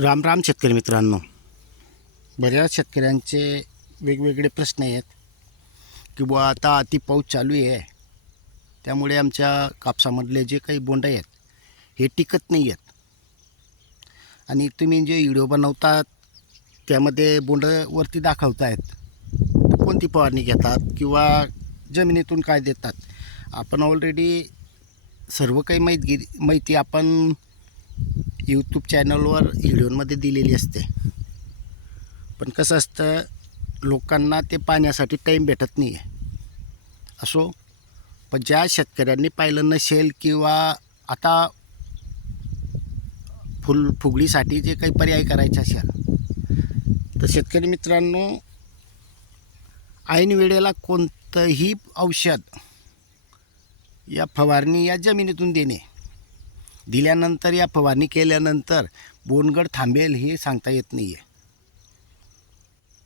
राम राम शेतकरी मित्रांनो. बऱ्याच शेतकऱ्यांचे वेगवेगळे प्रश्न आहेत की बुवा आता अति पाऊस चालू आहे. त्यामुळे आमच्या कापसामधले जे काही बोंड आहेत हे टिकत नाही आहेत. आणि तुम्ही जे व्हिडिओ बनवतात त्यामध्ये बोंड वरती दाखवतायत कोणती फवारणी घेतात किंवा जमिनीतून काय देतात? आपण ऑलरेडी सर्व काही माहिती माहिती आपण यूट्यूब चॅनलवर व्हिडिओमध्ये दिलेली असते. पण कसं असतं लोकांना ते पाण्यासाठी टाईम भेटत नाही आहे असो पण ज्या शेतकऱ्यांनी पाहिलं नसेल किंवा आता फुल फुगडीसाठी जे काही पर्याय करायचे असेल तर शेतकरी मित्रांनो ऐन वेळेला कोणतंही औषध या फवारणी या जमिनीतून देणे. दिल्यानंतर या फवारणी केल्यानंतर बोनगड थांबेल हे सांगता येत नाही आहे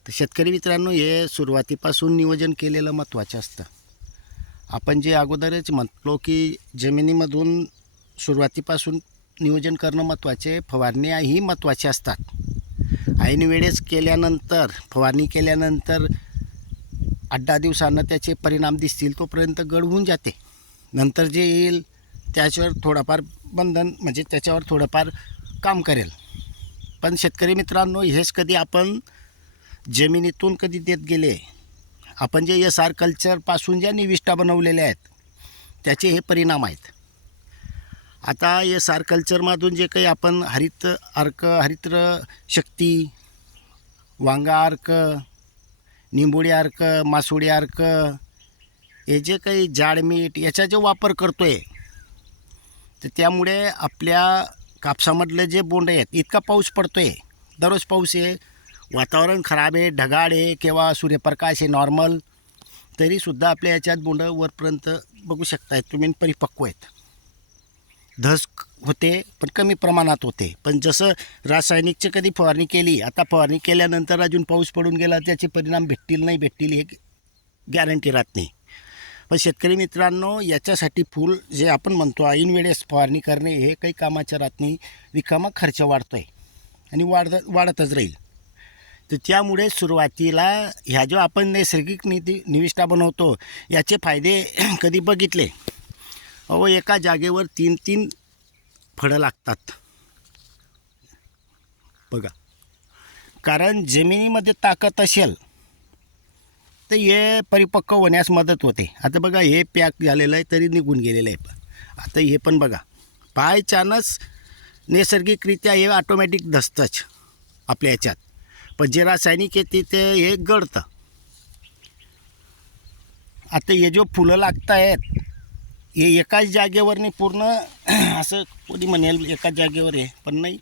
तर शेतकरी मित्रांनो हे सुरुवातीपासून नियोजन केलेलं महत्त्वाचं असतं. आपण जे अगोदरच म्हटलो की जमिनीमधून सुरुवातीपासून नियोजन करणं महत्त्वाचे फवारण्या ही महत्त्वाच्या असतात. ऐन वेळेस केल्यानंतर फवारणी केल्यानंतर आठ दहा दिवसांना त्याचे परिणाम दिसतील तोपर्यंत गडवून जाते. नंतर जे येईल त्याच्यावर थोडाफार बंधन म्हणजे त्याच्यावर थोडंफार काम करेल. पण शेतकरी मित्रांनो हेच कधी आपण जमिनीतून कधी देत गेले आपण जे एस आर कल्चरपासून ज्या निविष्ठा बनवलेल्या आहेत त्याचे हे परिणाम आहेत. आता एस आर कल्चरमधून जे काही आपण हरित अर्क हरित्र शक्ती वांगा अर्क निंबोडी अर्क मासोडी अर्क हे जे काही जाडमीठ याचा जो वापर करतो आहे तर त्यामुळे आपल्या कापसामधलं जे बोंड आहेत इतका पाऊस पडतो आहे दररोज पाऊस आहे वातावरण खराब आहे ढगाळ आहे किंवा सूर्यप्रकाश आहे नॉर्मल तरीसुद्धा आपल्या याच्यात बोंड वरपर्यंत बघू शकताय तुम्ही परिपक्व आहेत. धस होते पण कमी प्रमाणात होते. पण जसं रासायनिकची कधी फवारणी केली आता फवारणी केल्यानंतर अजून पाऊस पडून गेला त्याचे परिणाम भेटतील नाही भेटतील हे गॅरंटी राहत नाही. पण शेतकरी मित्रांनो याच्यासाठी फूल जे आपण म्हणतो ऐन वेळेस फवारणी करणे हे काही कामाच्या राहत नाही रिकामा खर्च वाढतो आहे आणि वाढ वाढतच राहील. तर त्यामुळे सुरुवातीला ह्या जो आपण नैसर्गिक निधी निविष्ठा बनवतो याचे फायदे कधी बघितले? अहो एका जागेवर तीन तीन फळं लागतात. बघा. कारण जमिनीमध्ये ताकद असेल तर हे परिपक्व होण्यास मदत होते. आता बघा हे पॅक झालेलं आहे तरी निघून गेलेलं आहे. पण आता हे पण बघा. बाय चान्स नैसर्गिकरित्या हे ऑटोमॅटिक धसतंच आपल्या ह्याच्यात. पण जे रासायनिक येते ते हे गळतं. आता हे जो फुलं लागत आहेत हे एकाच जागेवरनी पूर्ण असं कोणी म्हणेल एकाच जागेवर आहे. पण नाही.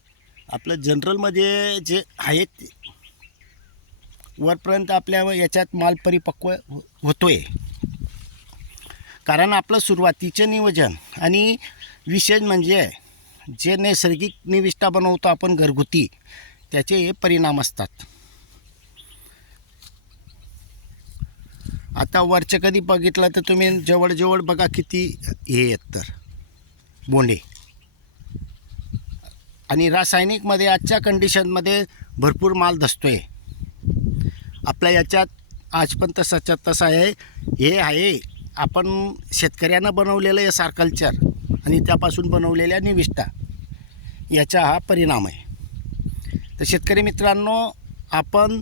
आपलं जनरलमध्ये जे आहेत वरपर्यंत आपल्या याच्यात माल परिपक्व हो, होतो आहे कारण आपलं सुरुवातीचं नियोजन आणि विशेष म्हणजे जे नैसर्गिक निविष्ठा बनवतो आपण घरगुती त्याचे हे परिणाम असतात. आता वरचं कधी बघितलं तर तुम्ही जवळजवळ बघा किती हे आहेत तर बोंडे. आणि रासायनिकमध्ये आजच्या कंडिशनमध्ये भरपूर माल धसतोय. आपल्या याच्यात आज पण तसाच्या तसा आहे. हे आहे. आपण शेतकऱ्यानं बनवलेलं आहे सार्कल्चर आणि त्यापासून बनवलेल्या निविष्ठा याचा हा परिणाम आहे. तर शेतकरी मित्रांनो आपण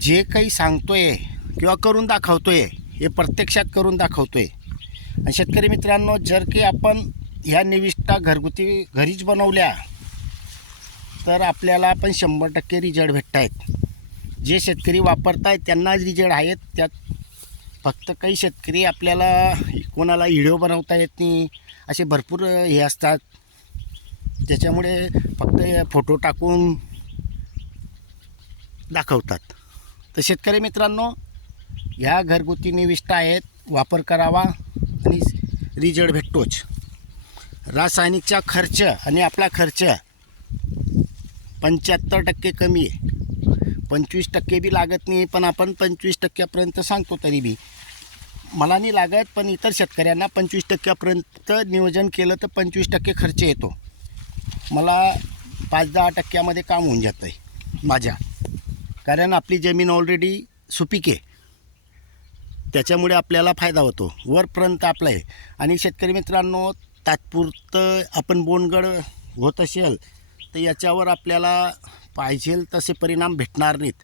जे काही सांगतो आहे किंवा करून दाखवतो आहे हे प्रत्यक्षात करून दाखवतो आहे आणि शेतकरी मित्रांनो जर की आपण ह्या निविष्ठा घरगुती घरीच बनवल्या तर आपल्याला पण शंभर टक्के रिजल्ट भेटत आहेत जे शेतकरी वापरत आहेत त्यांनाच रिजल्ट आहेत त्यात फक्त काही शेतकरी आपल्याला कोणाला व्हिडिओ बनवता येत नाही असे भरपूर हे असतात. त्याच्यामुळे फक्त फोटो टाकून दाखवतात. तर शेतकरी मित्रांनो ह्या घरगुती निविष्ठा आहेत वापर करावा आणि रिजल्ट भेटतोच. रासायनिकचा खर्च आणि आपला खर्च पंच्याहत्तर टक्के कमी आहे. पंचवीस टक्के बी लागत नाही पण आपण पंचवीस टक्क्यापर्यंत सांगतो तरी बी. मला नाही लागत पण इतर शेतकऱ्यांना पंचवीस टक्क्यापर्यंत नियोजन केलं तर पंचवीस टक्के खर्च येतो. मला पाच दहा टक्क्यामध्ये काम होऊन जातं आहे माझ्या. कारण आपली जमीन ऑलरेडी सुपीक आहे. त्याच्यामुळे आपल्याला फायदा होतो. वरपर्यंत आपलं आहे. आणि शेतकरी मित्रांनो तात्पुरतं आपण बोनगड होत असेल तर याच्यावर आपल्याला पाहिजे तसे परिणाम भेटणार नाहीत.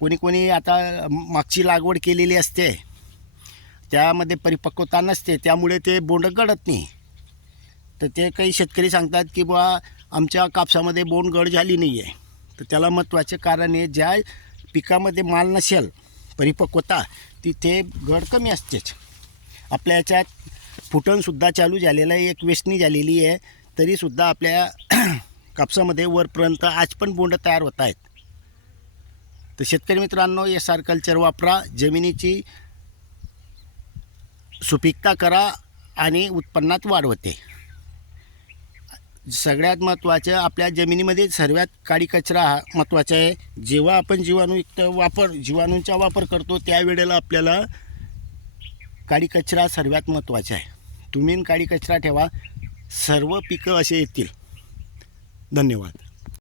कोणी कोणी आता मागची लागवड केलेली असते. त्यामध्ये परिपक्वता नसते. त्यामुळे ते बोंड गळत नाही. तर ते काही शेतकरी सांगतात की बा आमच्या कापसामध्ये बोंड गड झाली नाही आहे तर त्याला महत्त्वाचे कारण आहे ज्या पिकामध्ये माल नसेल परिपक्वता तिथे गड कमी असतेच. आपल्या याच्यात फुटणसुद्धा चालू झालेलं आहे. एक वेचणी झालेली आहे. तरीसुद्धा आपल्या कापसामध्ये वरपर्यंत आज पण बोंड तयार होत आहेत. तर शेतकरी मित्रांनो एस आर कल्चर वापरा जमिनीची सुपीकता करा आणि उत्पन्नात वाढ होते. सगळ्यात महत्त्वाचं आपल्या जमिनीमध्ये सर्वात काळी कचरा हा महत्त्वाचा आहे. जेव्हा आपण जीवाणूयुक्त वापर जीवाणूंचा वापर करतो त्यावेळेला आपल्याला काळी कचरा सर्वात महत्त्वाचा आहे. तुम्ही काळी कचरा ठेवा सर्व पिकं असे येतील. धन्यवाद.